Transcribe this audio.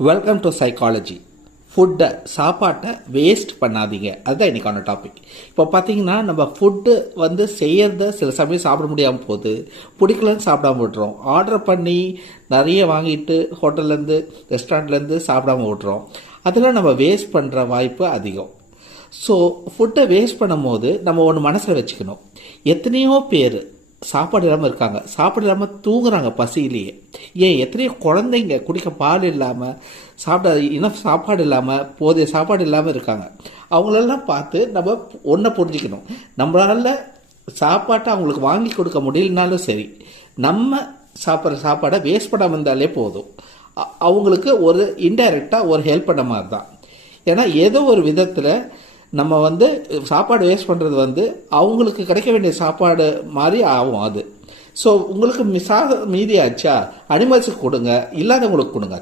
Welcome to psychology. சாப்பாட்டை waste பண்ணாதீங்க, அதுதான் இன்னைக்கான டாபிக். இப்போ பார்த்தீங்கன்னா நம்ம ஃபுட்டு செய்யறத சில சமயம் சாப்பிட முடியாமல் போகுது, பிடிக்கலன்னு சாப்பிடாம விட்டுறோம். ஆர்டர் பண்ணி நிறைய வாங்கிட்டு ஹோட்டல்லேருந்து ரெஸ்டாரண்ட்லேருந்து சாப்பிடாம விட்டுறோம். அதெல்லாம் நம்ம வேஸ்ட் பண்ணுற வாய்ப்பு அதிகம். ஸோ ஃபுட்டை வேஸ்ட் பண்ணும் போது நம்ம ஒன்று மனசில் வச்சுக்கணும். எத்தனையோ பேர் சாப்பாடு இல்லாமல் இருக்காங்க, சாப்பாடு இல்லாமல் தூங்குறாங்க பசியிலேயே. எத்தனையோ குழந்தைங்க குடிக்க பால் இல்லாமல், சாப்பிட சாப்பாடு இல்லாமல், போதிய சாப்பாடு இல்லாமல் இருக்காங்க. அவங்களெல்லாம் பார்த்து நம்ம ஒன்றை புரிஞ்சுக்கணும். நம்மளால சாப்பாட்டை அவங்களுக்கு வாங்கி கொடுக்க முடியலனாலும் சரி, நம்ம சாப்பிட்ற சாப்பாடை வேஸ்ட் பண்ணாமல் இருந்தாலே போதும். அவங்களுக்கு ஒரு இன்டைரக்டாக ஒரு ஹெல்ப் பண்ண மாதிரி தான். ஏன்னா ஏதோ ஒரு விதத்தில் நம்ம சாப்பாடு வேஸ்ட் பண்ணுறது அவங்களுக்கு கிடைக்க வேண்டிய சாப்பாடு மாதிரி ஆகும் அது. ஸோ உங்களுக்கு மீதி ஆச்சா, அனிமல்ஸுக்கு கொடுங்க, இல்லாதவங்களுக்கு கொடுங்க.